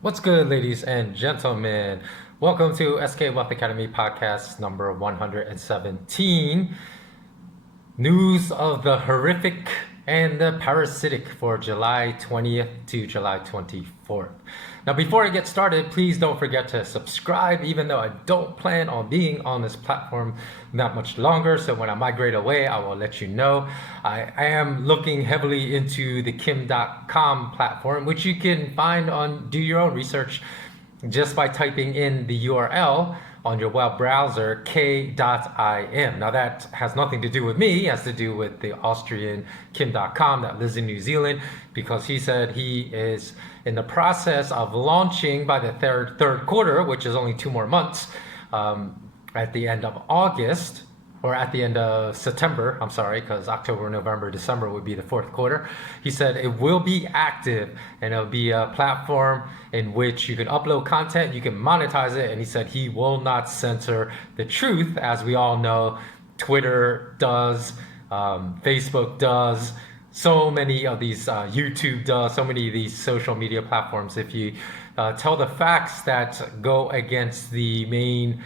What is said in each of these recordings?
What's good, ladies and gentlemen? Welcome to SK Wealth Academy podcast number 117. News of the horrific and the parasitic for July 20th to July 24th. Now, before I get started, please don't forget to subscribe, even though I don't plan on being on this platform that much longer. So when I migrate away, I will let you know. I am looking heavily into the Kim.com platform, which you can find on do your own research just by typing in the URL on your web browser k.im. Now that has nothing to do with me, it has to do with the Austrian Kim.com that lives in New Zealand, because he said he is in the process of launching by the third quarter, which is only 2 more months, at the end of August, or at the end of September, I'm sorry, because October, November, December would be the 4th quarter. He said it will be active and it'll be a platform in which you can upload content, you can monetize it, and he said he will not censor the truth. As we all know, Twitter does, Facebook does, so many of these, YouTube does, so many of these social media platforms. If you tell the facts that go against the main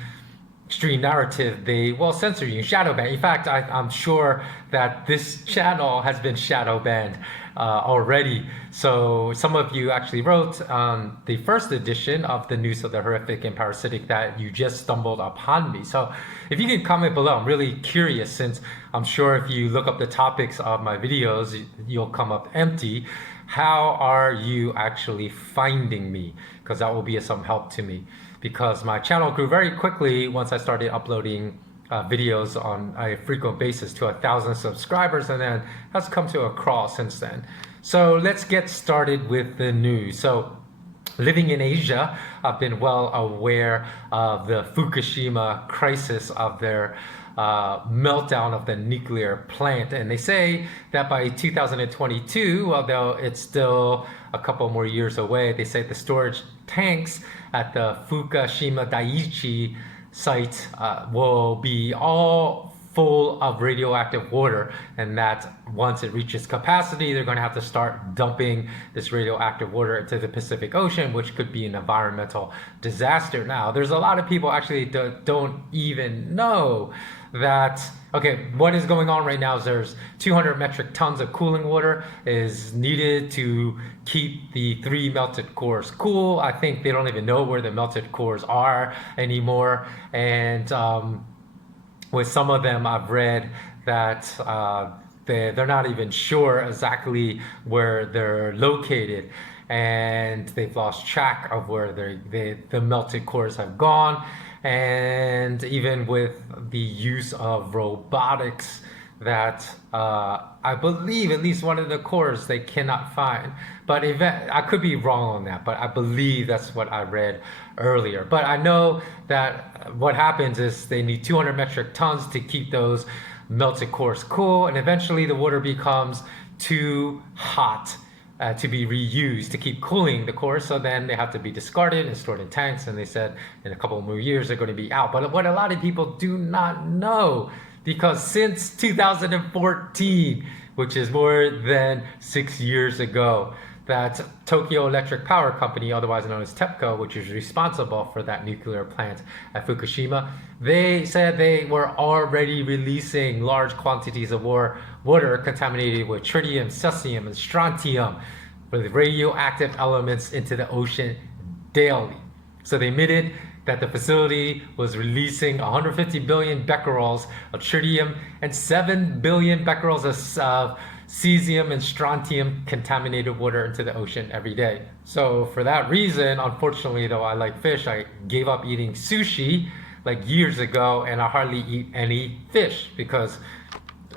extreme narrative, they will censor you, shadow ban. In fact, I'm sure that this channel has been shadow banned already. So some of you actually wrote on the first edition of the News of the Horrific and Parasitic that you just stumbled upon me. So if you can comment below, I'm really curious, since I'm sure if you look up the topics of my videos, you'll come up empty. How are you actually finding me? Because that will be of some help to me, because my channel grew very quickly once I started uploading videos on a frequent basis to 1,000 subscribers, and then has come to a crawl since then. So let's get started with the news. So living in Asia, I've been well aware of the Fukushima crisis, of their meltdown of the nuclear plant. And they say that by 2022, although it's still a couple more years away, they say the storage tanks at the Fukushima Daiichi site will be all full of radioactive water, and that once it reaches capacity, they're going to have to start dumping this radioactive water into the Pacific Ocean, which could be an environmental disaster. Now, there's a lot of people actually don't even know that, okay, what is going on right now is there's 200 metric tons of cooling water is needed to keep the 3 melted cores cool. I think they don't even know where the melted cores are anymore. And with some of them, I've read that they're not even sure exactly where they're located, and they've lost track of where the melted cores have gone. And even with the use of robotics, that I believe at least one of the cores they cannot find. But I could be wrong on that, but I believe that's what I read earlier. But I know that what happens is they need 200 metric tons to keep those melted cores cool, and eventually the water becomes too hot to be reused to keep cooling the cores. So then they have to be discarded and stored in tanks, and they said in a couple more years they're going to be out. But what a lot of people do not know, because since 2014, which is more than 6 years ago, that Tokyo Electric Power Company, otherwise known as TEPCO, which is responsible for that nuclear plant at Fukushima, they said they were already releasing large quantities of water contaminated with tritium, cesium, and strontium, with radioactive elements, into the ocean daily. So they admitted that the facility was releasing 150 billion becquerels of tritium and 7 billion becquerels of cesium and strontium contaminated water into the ocean every day. So for that reason, unfortunately, though I like fish, I gave up eating sushi like years ago, and I hardly eat any fish, because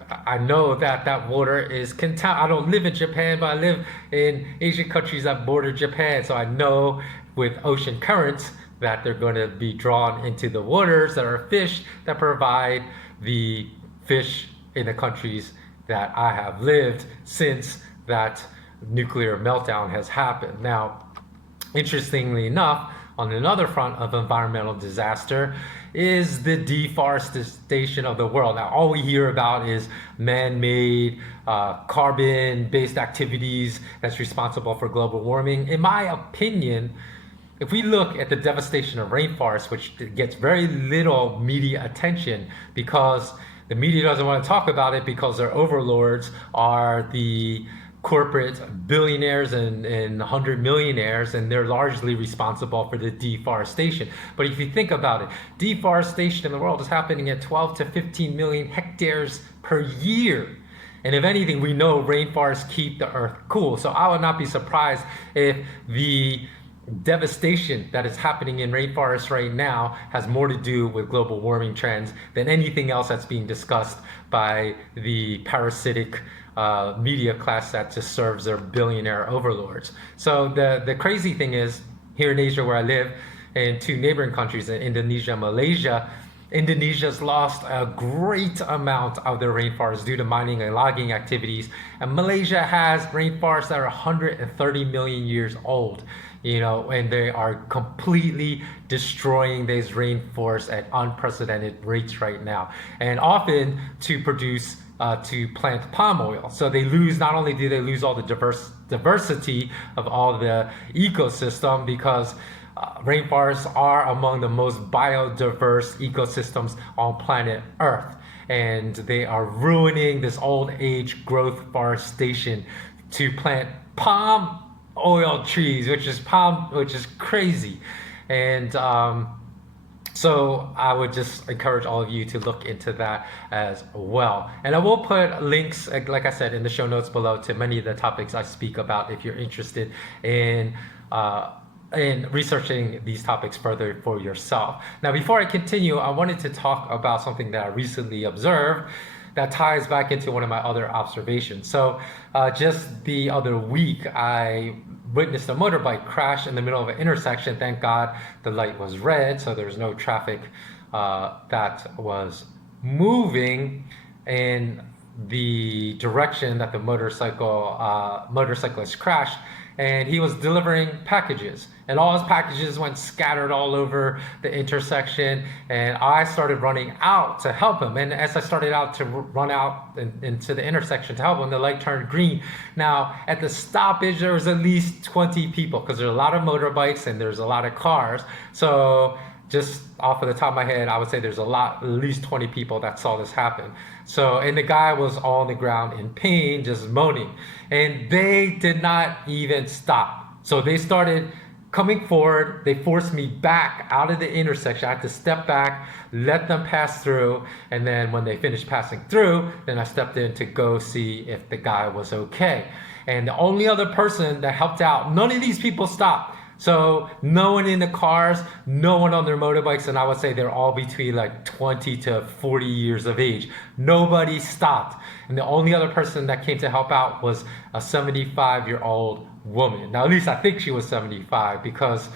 I know that water is I don't live in Japan, but I live in Asian countries that border Japan. So I know with ocean currents that they're going to be drawn into the waters that are fish that provide the fish in the countries that I have lived since that nuclear meltdown has happened. Now, interestingly enough, on another front of environmental disaster is the deforestation of the world. Now, all we hear about is man-made, carbon-based activities that's responsible for global warming. In my opinion, if we look at the devastation of rainforests, which gets very little media attention because the media doesn't want to talk about it because their overlords are the corporate billionaires and 100 millionaires, and they're largely responsible for the deforestation. But if you think about it, deforestation in the world is happening at 12 to 15 million hectares per year. And if anything, we know rainforests keep the earth cool. So I would not be surprised if the devastation that is happening in rainforests right now has more to do with global warming trends than anything else that's being discussed by the parasitic media class that just serves their billionaire overlords. So the crazy thing is, here in Asia where I live, and two neighboring countries in Indonesia and Malaysia, Indonesia's lost a great amount of their rainforests due to mining and logging activities, and Malaysia has rainforests that are 130 million years old, and they are completely destroying these rainforests at unprecedented rates right now, and often to produce to plant palm oil. So they lose, not only do they lose all the diversity of all the ecosystem, because rainforests are among the most biodiverse ecosystems on planet Earth, and they are ruining this old age growth forestation to plant palm oil trees, which is crazy. And so I would just encourage all of you to look into that as well. And I will put links, like I said, in the show notes below to many of the topics I speak about if you're interested in researching these topics further for yourself. Now, before I continue, I wanted to talk about something that I recently observed that ties back into one of my other observations. So just the other week, I witnessed a motorbike crash in the middle of an intersection. Thank God the light was red, so there was no traffic that was moving in the direction that the motorcyclist crashed. And he was delivering packages, and all his packages went scattered all over the intersection, and I started running out to help him. And as I started out to run out into the intersection to help him, the light turned green. Now at the stoppage there was at least 20 people, because there's a lot of motorbikes and there's a lot of cars. So just off of the top of my head, I would say there's at least 20 people that saw this happen. So, and the guy was on the ground in pain, just moaning, and they did not even stop. So they started coming forward. They forced me back out of the intersection. I had to step back, let them pass through, and then when they finished passing through, then I stepped in to go see if the guy was okay. And the only other person that helped out, none of these people stopped. So no one in the cars, no one on their motorbikes, and I would say they're all between like 20 to 40 years of age. Nobody stopped. And the only other person that came to help out was a 75-year-old woman. Now, at least I think she was 75, because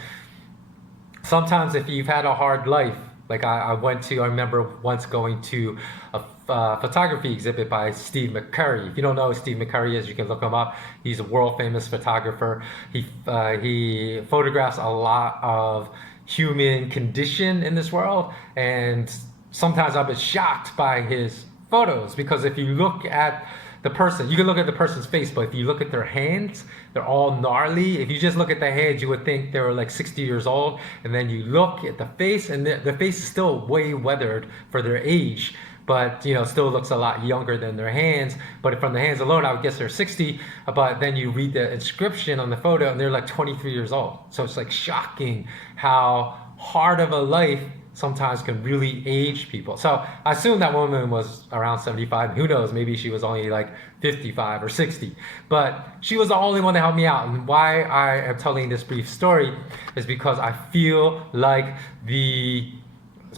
sometimes if you've had a hard life, like I remember once going to a photography exhibit by Steve McCurry. If you don't know who Steve McCurry is, you can look him up. He's a world famous photographer. He photographs a lot of human condition in this world, and sometimes I've been shocked by his photos, because if you look at the person, you can look at the person's face, but if you look at their hands, they're all gnarly. If you just look at the hands, you would think they were like 60 years old, and then you look at the face, and the face is still way weathered for their age, but still looks a lot younger than their hands. But from the hands alone, I would guess they're 60. But then you read the inscription on the photo, and they're like 23 years old. So it's like shocking how hard of a life sometimes can really age people. So I assume that woman was around 75. Who knows? Maybe she was only like 55 or 60. But she was the only one to help me out. And why I am telling this brief story is because I feel like the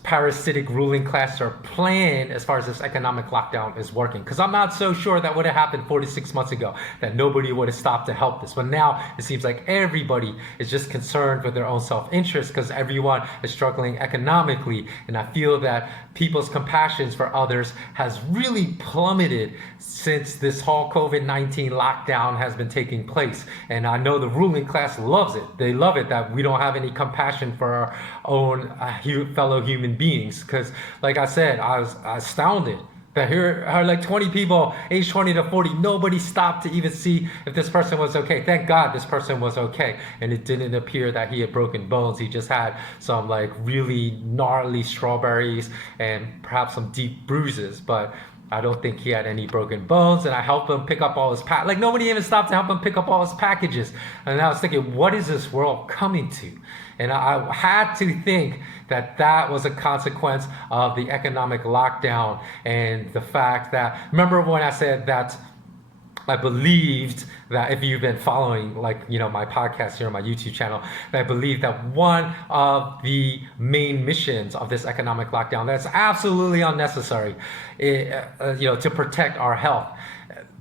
parasitic ruling class or plan as far as this economic lockdown is working. Because I'm not so sure that would have happened 46 months ago, that nobody would have stopped to help this. But now it seems like everybody is just concerned with their own self-interest, because everyone is struggling economically. And I feel that people's compassions for others has really plummeted since this whole COVID-19 lockdown has been taking place. And I know the ruling class loves it. They love it that we don't have any compassion for our own fellow human beings, because like I said, I was astounded That here are like 20 people, age 20 to 40. Nobody stopped to even see if this person was okay. Thank God this person was okay. And it didn't appear that he had broken bones. He just had some like really gnarly strawberries and perhaps some deep bruises. But I don't think he had any broken bones. And I helped him pick up all his like nobody even stopped to help him pick up all his packages. And I was thinking, what is this world coming to? And I had to think that that was a consequence of the economic lockdown and the fact that, remember when I said that I believed that, if you've been following like, my podcast here on my YouTube channel, that I believe that one of the main missions of this economic lockdown that's absolutely unnecessary, to protect our health,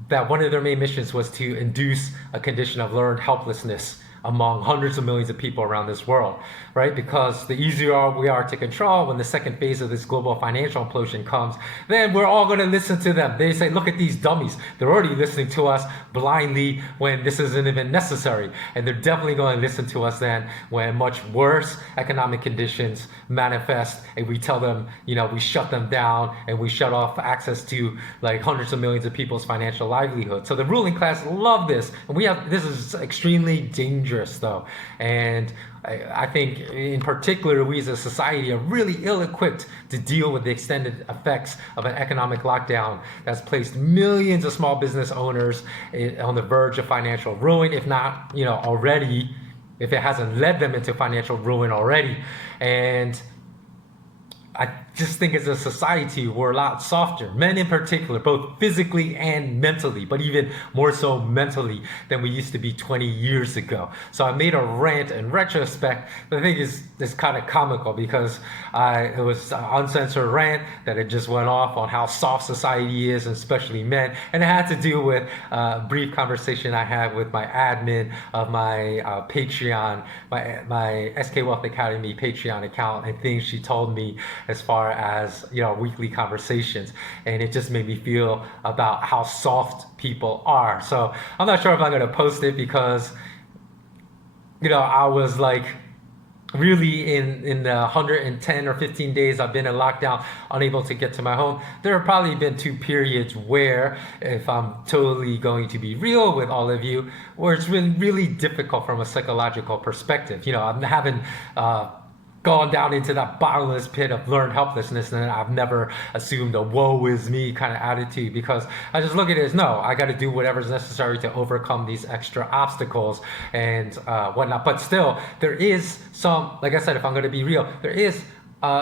that one of their main missions was to induce a condition of learned helplessness among hundreds of millions of people around this world, right? Because the easier we are to control, when the second phase of this global financial implosion comes, then we're all going to listen to them. They say, look at these dummies. They're already listening to us blindly when this isn't even necessary. And they're definitely going to listen to us then when much worse economic conditions manifest and we tell them, we shut them down and we shut off access to like hundreds of millions of people's financial livelihood. So the ruling class love this. And this is extremely dangerous though, and I think in particular we as a society are really ill-equipped to deal with the extended effects of an economic lockdown that's placed millions of small business owners on the verge of financial ruin, if not already, if it hasn't led them into financial ruin already. And I just think as a society, we're a lot softer, men in particular, both physically and mentally, but even more so mentally than we used to be 20 years ago. So I made a rant in retrospect. The thing is, it's kind of comical because it was an uncensored rant that it just went off on how soft society is, and especially men. And it had to do with a brief conversation I had with my admin of my Patreon, my SK Wealth Academy Patreon account, and things she told me as far as weekly conversations, and it just made me feel about how soft people are. So I'm not sure if I'm going to post it because I was like really in the 110 or 15 days I've been in lockdown, unable to get to my home. There have probably been 2 periods where, if I'm totally going to be real with all of you, where it's been really difficult from a psychological perspective. I'm having gone down into that bottomless pit of learned helplessness, and I've never assumed a woe is me kind of attitude, because I just look at it as, no, I got to do whatever's necessary to overcome these extra obstacles and whatnot. But still, there is some, like I said, if I'm going to be real, there is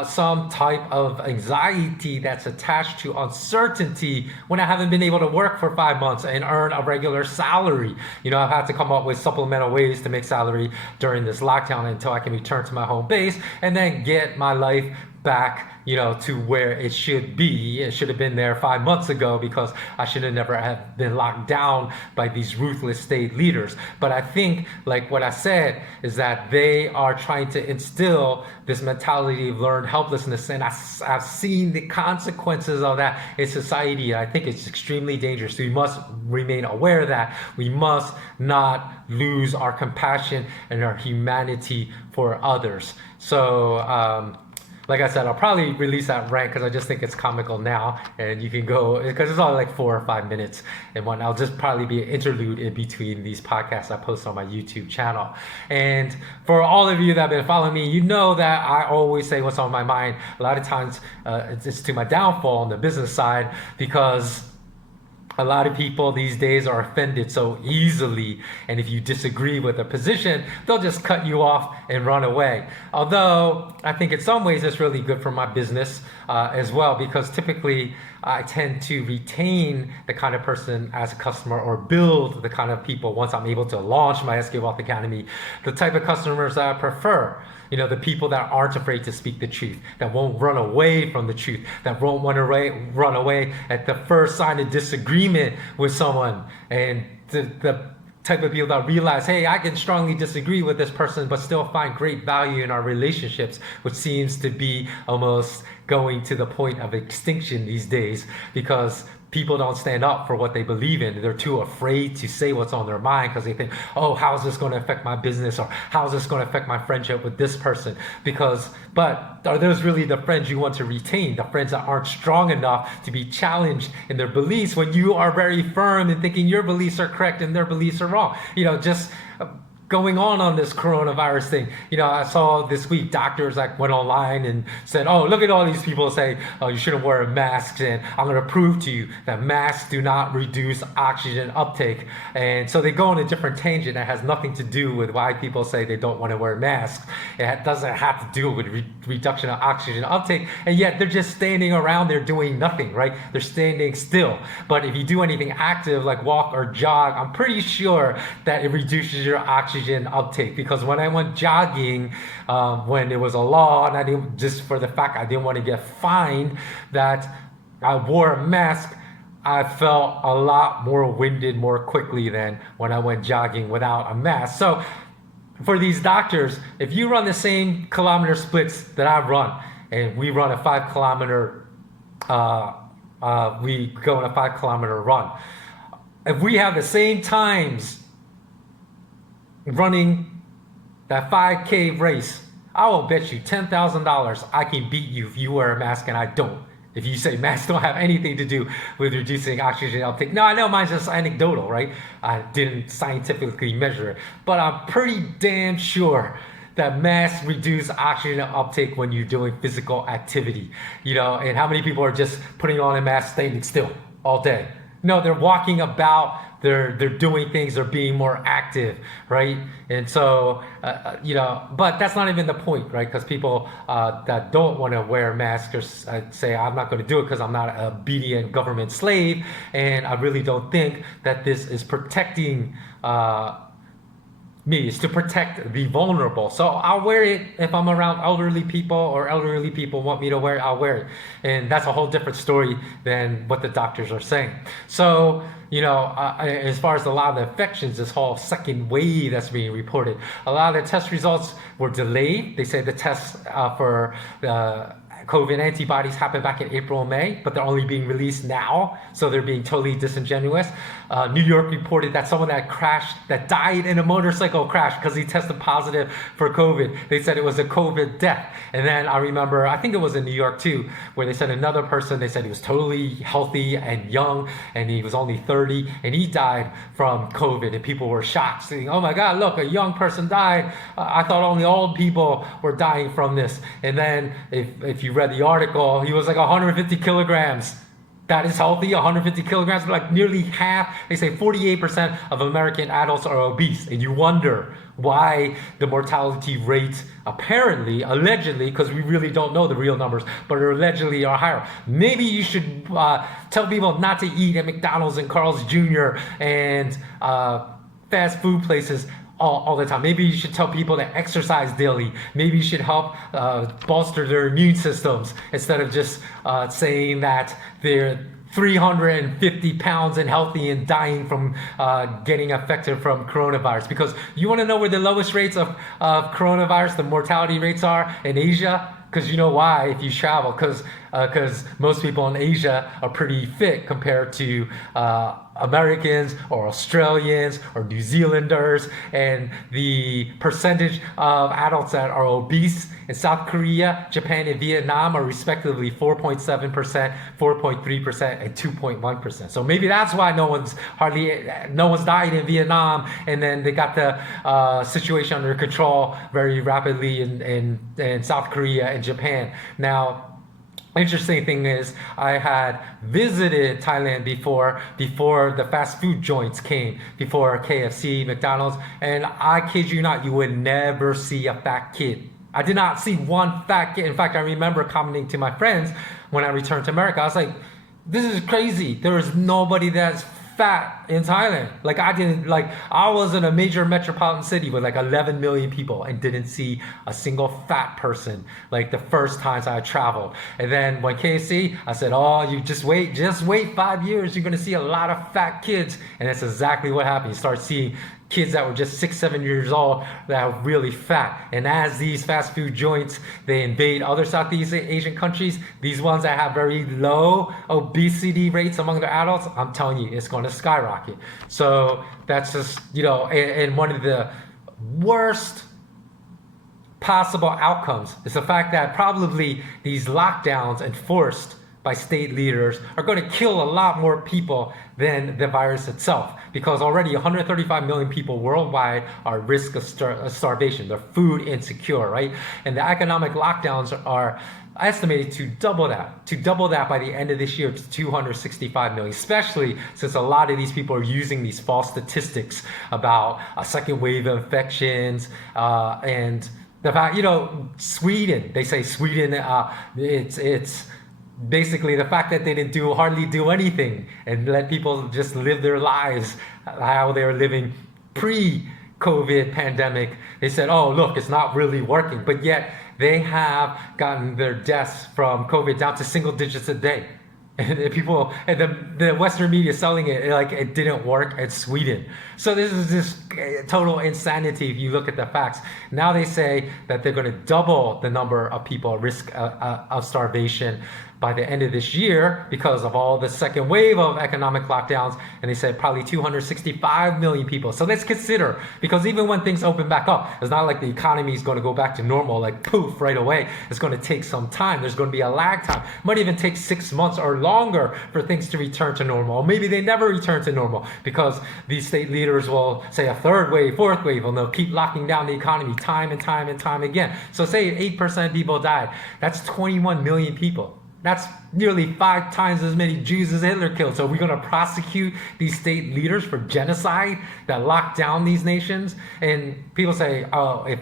some type of anxiety that's attached to uncertainty when I haven't been able to work for 5 months and earn a regular salary. I've had to come up with supplemental ways to make salary during this lockdown until I can return to my home base and then get my life back, to where it should be. It should have been there 5 months ago, because I should have never have been locked down by these ruthless state leaders. But I think, like what I said, is that they are trying to instill this mentality of learned helplessness, and I've seen the consequences of that in society. I think it's extremely dangerous. We must remain aware of that. We must not lose our compassion and our humanity for others. So, like I said, I'll probably release that rant because I just think it's comical now, and you can go, because it's only like 4 or 5 minutes and whatnot. I'll just probably be an interlude in between these podcasts I post on my YouTube channel. And for all of you that have been following me, you know that I always say what's on my mind. A lot of times it's to my downfall on the business side, because a lot of people these days are offended so easily, and if you disagree with a position, they'll just cut you off and run away. Although I think in some ways it's really good for my business as well, because typically I tend to retain the kind of person as a customer, or build the kind of people, once I'm able to launch my SK Wealth Academy, the type of customers that I prefer. The people that aren't afraid to speak the truth, that won't run away from the truth, that won't run away at the first sign of disagreement with someone, and the type of people that realize, hey, I can strongly disagree with this person but still find great value in our relationships, which seems to be almost going to the point of extinction these days, because people don't stand up for what they believe in. They're too afraid to say what's on their mind because they think, oh, how is this going to affect my business, or how is this going to affect my friendship with this person? But are those really the friends you want to retain? The friends that aren't strong enough to be challenged in their beliefs when you are very firm in thinking your beliefs are correct and their beliefs are wrong. Just going on this coronavirus thing. I saw this week doctors went online and said, oh, look at all these people saying, oh, you shouldn't wear masks, and I'm going to prove to you that masks do not reduce oxygen uptake. And so they go on a different tangent that has nothing to do with why people say they don't want to wear masks. It doesn't have to do with reduction of oxygen uptake, and yet they're just standing around there doing nothing, right? They're standing still. But if you do anything active like walk or jog, I'm pretty sure that it reduces your oxygen uptake, because when I went jogging, when it was a law, and I didn't, just for the fact I didn't want to get fined, that I wore a mask, I felt a lot more winded more quickly than when I went jogging without a mask. So for these doctors, if you run the same kilometer splits that I run, and we run a 5 kilometer, we go on a 5 kilometer run, if we have the same times running that 5K race, I will bet you $10,000 I can beat you if you wear a mask and I don't. If you say masks don't have anything to do with reducing oxygen uptake. Now, I know mine's just anecdotal, right? I didn't scientifically measure it, but I'm pretty damn sure that masks reduce oxygen uptake when you're doing physical activity. And how many people are just putting on a mask, standing still all day? No, they're walking about, they're doing things, they're being more active, right? And so, but that's not even the point, right? Because people that don't want to wear masks say, I'm not going to do it because I'm not an obedient government slave, and I really don't think that this is protecting me. Is to protect the vulnerable. So I'll wear it if I'm around elderly people, or elderly people want me to wear it, I'll wear it. And that's a whole different story than what the doctors are saying. So, as far as a lot of the infections, this whole second wave that's being reported, a lot of the test results were delayed. They say the tests for COVID antibodies happened back in April and May, but they're only being released now, so they're being totally disingenuous. New York reported that someone that died in a motorcycle crash because he tested positive for COVID. They said it was a COVID death. And then I remember, I think it was in New York too, where they said another person, they said he was totally healthy and young, and he was only 30, and he died from COVID, and people were shocked, saying, oh my God, look, a young person died. I thought only old people were dying from this. And then if you read the article, he was like 150 kilograms. That is healthy, 150 kilograms, like nearly half. They say 48% of American adults are obese. And you wonder why the mortality rate apparently, allegedly, because we really don't know the real numbers, but allegedly are higher. Maybe you should tell people not to eat at McDonald's and Carl's Jr. and fast food places all the time. Maybe you should tell people to exercise daily. Maybe you should help bolster their immune systems instead of just saying that they're 350 pounds and healthy and dying from getting affected from coronavirus. Because you want to know where the lowest rates of coronavirus, the mortality rates are in Asia? Because you know why, if you travel, because most people in Asia are pretty fit compared to Americans or Australians or New Zealanders, and the percentage of adults that are obese in South Korea, Japan, and Vietnam are respectively 4.7%, 4.3%, and 2.1%. So maybe that's why no one's died in Vietnam, and then they got the situation under control very rapidly in South Korea and Japan. Now, interesting thing is, I had visited Thailand before the fast food joints came, before KFC, McDonald's, and I kid you not, you would never see a fat kid. I did not see one fat kid. In fact, I remember commenting to my friends when I returned to America, I was like, this is crazy. There is nobody that's fat in Thailand. I was in a major metropolitan city with 11 million people and didn't see a single fat person the first times I traveled. And then when KFC, I said, oh, you just wait 5 years, you're gonna see a lot of fat kids. And that's exactly what happened. You start seeing kids that were just 6, 7 years old that are really fat. And as these fast food joints, they invade other Southeast Asian countries, these ones that have very low obesity rates among the adults, I'm telling you, it's going to skyrocket. So that's just, and one of the worst possible outcomes is the fact that probably these lockdowns enforced by state leaders are going to kill a lot more people than the virus itself, because already 135 million people worldwide are at risk of starvation. They're food insecure, right? And the economic lockdowns are estimated to double that by the end of this year to 265 million, especially since a lot of these people are using these false statistics about a second wave of infections and the fact, Sweden, they say Sweden, it's basically the fact that they didn't hardly do anything and let people just live their lives how they were living pre-COVID pandemic. They said, oh, look, it's not really working. But yet they have gotten their deaths from COVID down to single digits a day. And the Western media selling it like it didn't work at Sweden. So this is just total insanity if you look at the facts. Now they say that they're going to double the number of people at risk of starvation by the end of this year because of all the second wave of economic lockdowns. And they said probably 265 million people. So let's consider, because even when things open back up, it's not like the economy is going to go back to normal, like poof, right away. It's going to take some time. There's going to be a lag time. It might even take 6 months or longer for things to return to normal. Or maybe they never return to normal because these state leaders will say a third wave, fourth wave, and they'll keep locking down the economy time and time and time again. So say 8% of people died. That's 21 million people. That's nearly 5 times as many Jews as Hitler killed. So we're going to prosecute these state leaders for genocide that locked down these nations. And people say, oh, if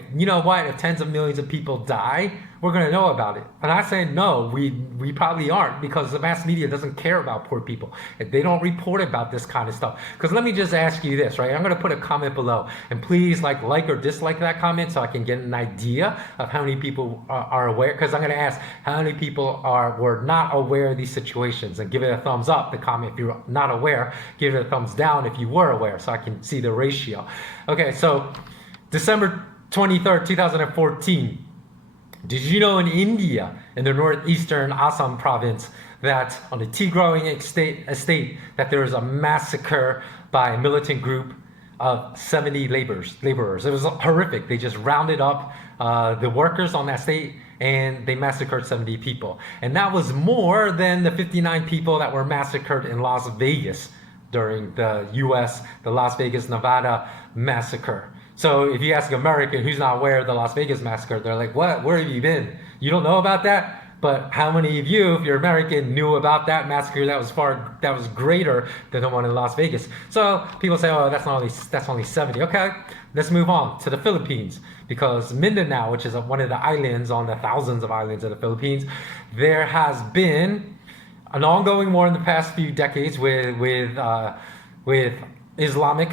tens of millions of people die, we're going to know about it. And I say, no, we probably aren't, because the mass media doesn't care about poor people. They don't report about this kind of stuff. Because let me just ask you this, right? I'm going to put a comment below. And please like or dislike that comment so I can get an idea of how many people are aware. Because I'm going to ask how many people were not aware of these situations. And give it a thumbs up, the comment. If you're not aware, give it a thumbs down if you were aware, so I can see the ratio. Okay, so December 23rd, 2014. Did you know in India, in the northeastern Assam province, that on the tea growing estate that there was a massacre by a militant group of 70 laborers. It was horrific. They just rounded up the workers on that estate and they massacred 70 people. And that was more than the 59 people that were massacred in Las Vegas during the the Las Vegas, Nevada massacre. So if you ask an American who's not aware of the Las Vegas massacre, they're like, what? Where have you been? You don't know about that? But how many of you, if you're American, knew about that massacre that was greater than the one in Las Vegas? So people say, oh, that's only 70. Okay, let's move on to the Philippines, because Mindanao, which is one of the islands on the thousands of islands of the Philippines, there has been an ongoing war in the past few decades with Islamic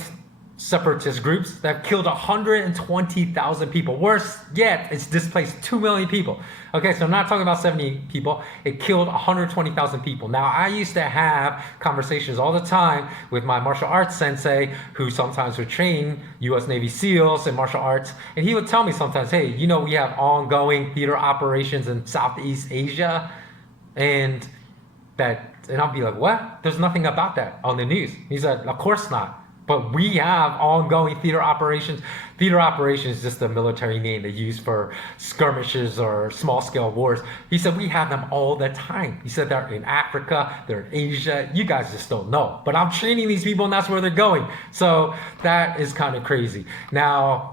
separatist groups that have killed 120,000 people. Worse yet, it's displaced 2 million people. Okay, so I'm not talking about 70 people. It killed 120,000 people. Now, I used to have conversations all the time with my martial arts sensei, who sometimes would train U.S. Navy SEALs in martial arts, and he would tell me sometimes, hey, we have ongoing theater operations in Southeast Asia, and I'll be like, what? There's nothing about that on the news. He said, of course not. But we have ongoing theater operations. Theater operations is just a military name they use for skirmishes or small-scale wars. He said, we have them all the time. He said they're in Africa, they're in Asia. You guys just don't know. But I'm training these people and that's where they're going. So that is kind of crazy. Now,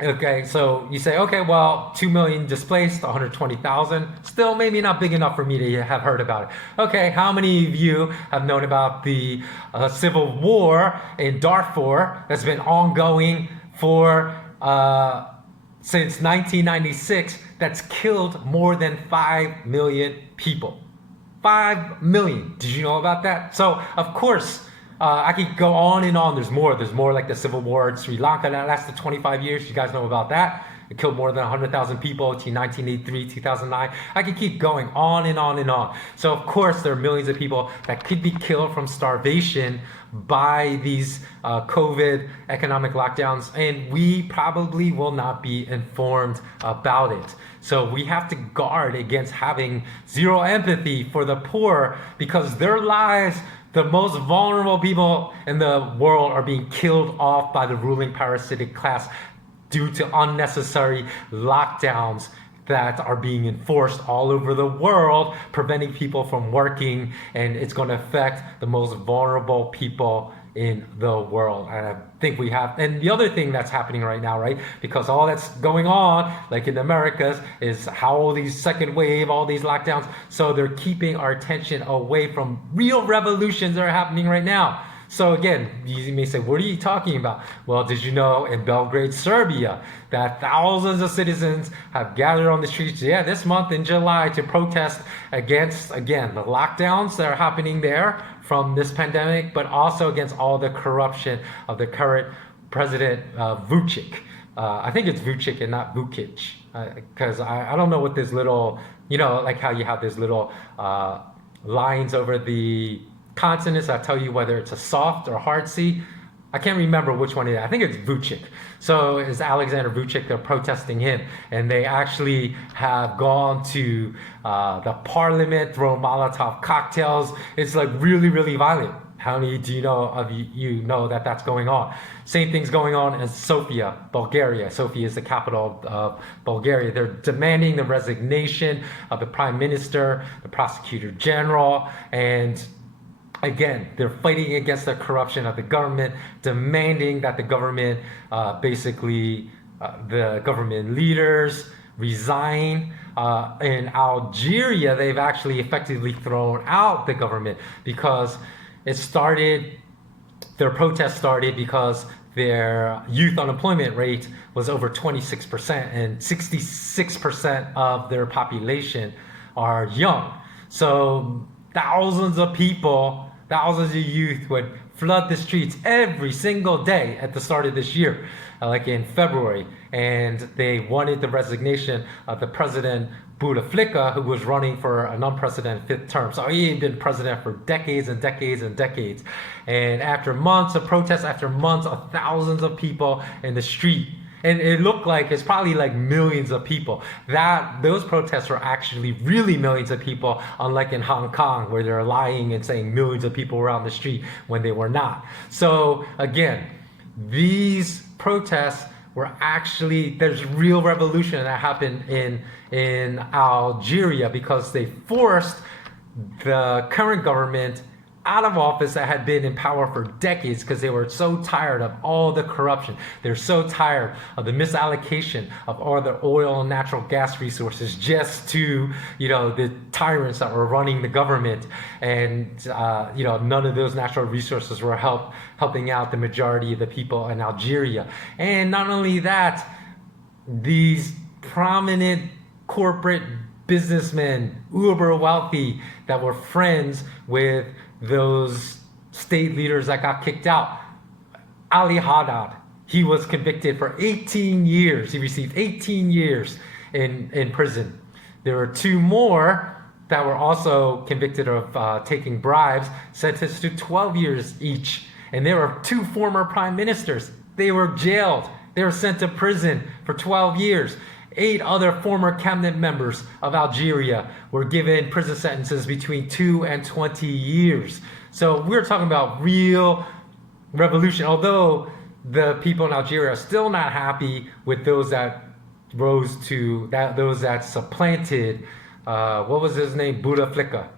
okay, so you say, okay, well, 2 million displaced, 120,000. Still maybe not big enough for me to have heard about it. Okay, how many of you have known about the civil war in Darfur that's been ongoing for since 1996, that's killed more than 5 million people? 5 million. Did you know about that? So, of course, I could go on and on. There's more like the Civil War in Sri Lanka that lasted 25 years. You guys know about that? It killed more than 100,000 people between 1983, 2009. I could keep going on and on and on. So of course there are millions of people that could be killed from starvation by these COVID economic lockdowns, and we probably will not be informed about it. So we have to guard against having zero empathy for the poor, because their lives, the most vulnerable people in the world, are being killed off by the ruling parasitic class due to unnecessary lockdowns that are being enforced all over the world, preventing people from working, and it's going to affect the most vulnerable people in the world. And I think we have, and the other thing that's happening right now, right, because all that's going on, like in the Americas, is how all these second wave, all these lockdowns, so they're keeping our attention away from real revolutions that are happening right now. So again, you may say, what are you talking about? Well, did you know in Belgrade, Serbia, that thousands of citizens have gathered on the streets, this month in July, to protest against, again, the lockdowns that are happening there from this pandemic, but also against all the corruption of the current president, Vucic. I think it's Vucic and not Vukic, because I don't know what this little, like how you have this little lines over the consonants that tell you whether it's a soft or hard C. I can't remember which one it is. I think it's Vucic. So it's Alexander Vucic. They're protesting him, and they actually have gone to the parliament, thrown Molotov cocktails. It's like really, really violent. How many do you know of you know that that's going on? Same thing's going on in Sofia, Bulgaria. Sofia is the capital of Bulgaria. They're demanding the resignation of the prime minister, the prosecutor general, and again, they're fighting against the corruption of the government, demanding that the government, the government leaders resign. In Algeria, they've actually effectively thrown out the government because their protest started because their youth unemployment rate was over 26%, and 66% of their population are young. So thousands of people, thousands of youth would flood the streets every single day at the start of this year, like in February. And they wanted the resignation of the president, Bouteflika, who was running for an unprecedented fifth term. So he had been president for decades and decades and decades. And after months of protests, after months of thousands of people in the street, and it looked like it's probably like millions of people. Those protests were actually really millions of people, unlike in Hong Kong, where they're lying and saying millions of people were on the street when they were not. So again, these protests were actually, there's real revolution that happened in Algeria because they forced the current government out of office that had been in power for decades because they were so tired of all the corruption. They're so tired of the misallocation of all the oil and natural gas resources just to, the tyrants that were running the government. And, none of those natural resources were helping out the majority of the people in Algeria. And not only that, these prominent corporate businessmen, uber wealthy, that were friends with those state leaders that got kicked out. Ali Haddad, he was convicted for 18 years. He received 18 years in prison. There were two more that were also convicted of taking bribes, sentenced to 12 years each. And there were two former prime ministers. They were jailed. They were sent to prison for 12 years. 8 other former cabinet members of Algeria were given prison sentences between 2 and 20 years. So we're talking about real revolution. Although the people in Algeria are still not happy with those that those that supplanted, what was his name? Bouteflika.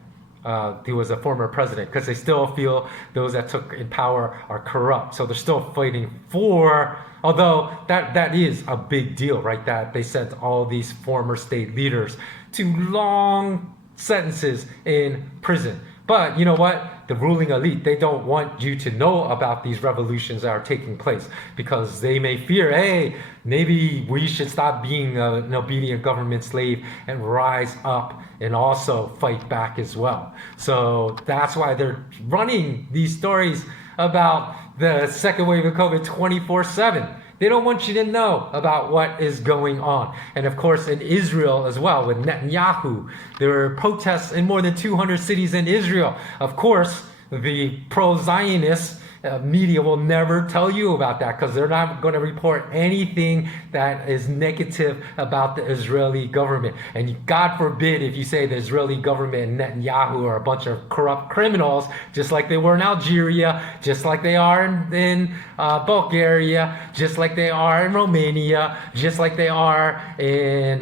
He was a former president, because they still feel those that took in power are corrupt. So they're still fighting for, although that is a big deal, right? That they sent all these former state leaders to long sentences in prison. But you know what? The ruling elite, they don't want you to know about these revolutions that are taking place, because they may fear, hey, maybe we should stop being an obedient government slave and rise up and also fight back as well. So that's why they're running these stories about the second wave of COVID 24/7. They don't want you to know about what is going on. And of course, in Israel as well, with Netanyahu, there were protests in more than 200 cities in Israel. Of course, the pro-Zionist media will never tell you about that because they're not going to report anything that is negative about the Israeli government. And God forbid if you say the Israeli government and Netanyahu are a bunch of corrupt criminals, just like they were in Algeria, just like they are in Bulgaria, just like they are in Romania, just like they are in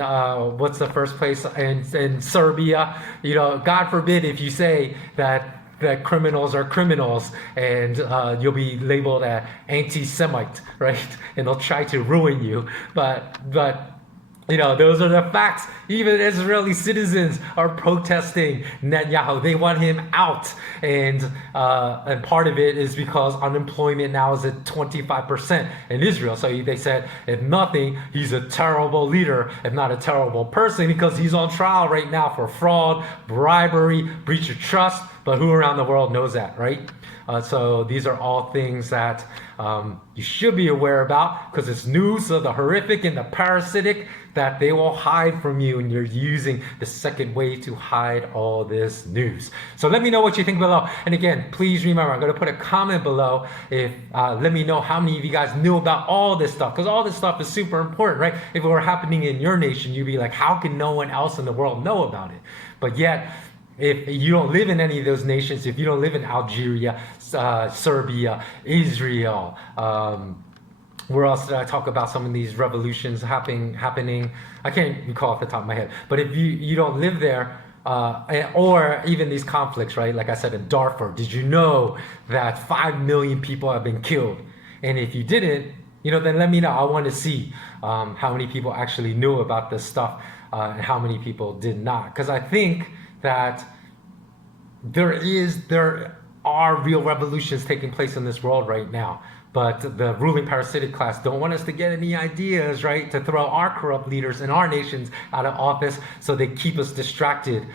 what's the first place in Serbia. You know, God forbid if you say that criminals are criminals and you'll be labeled an anti-Semite, right? And they'll try to ruin you. But you know, those are the facts. Even Israeli citizens are protesting Netanyahu. They want him out. And part of it is because unemployment now is at 25% in Israel. So they said, if nothing, he's a terrible leader, if not a terrible person, because he's on trial right now for fraud, bribery, breach of trust. But who around the world knows that, right? So these are all things that you should be aware about because it's news of the horrific and the parasitic that they will hide from you, and you're using the second way to hide all this news. So let me know what you think below. And again, please remember, I'm going to put a comment below if let me know how many of you guys knew about all this stuff, because all this stuff is super important, right? If it were happening in your nation, you'd be like, how can no one else in the world know about it? But yet, if you don't live in any of those nations, if you don't live in Algeria, Serbia, Israel, where else did I talk about some of these revolutions happening? I can't recall off the top of my head. But if you don't live there, or even these conflicts, right? Like I said, in Darfur, did you know that 5 million people have been killed? And if you didn't, you know, then let me know. I want to see how many people actually knew about this stuff and how many people did not. Because I think that there are real revolutions taking place in this world right now, but the ruling parasitic class don't want us to get any ideas, right, to throw our corrupt leaders in our nations out of office, so they keep us distracted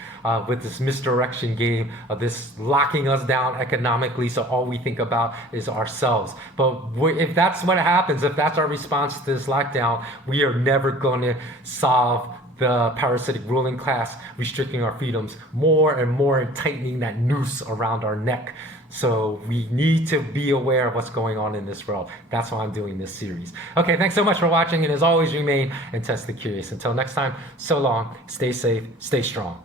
with this misdirection game of this locking us down economically, so all we think about is ourselves. But if that's what happens, if that's our response to this lockdown, we are never going to solve the parasitic ruling class restricting our freedoms more and more and tightening that noose around our neck. So we need to be aware of what's going on in this world. That's why I'm doing this series. Okay, thanks so much for watching, and as always, remain and test the curious. Until next time, so long, stay safe, stay strong.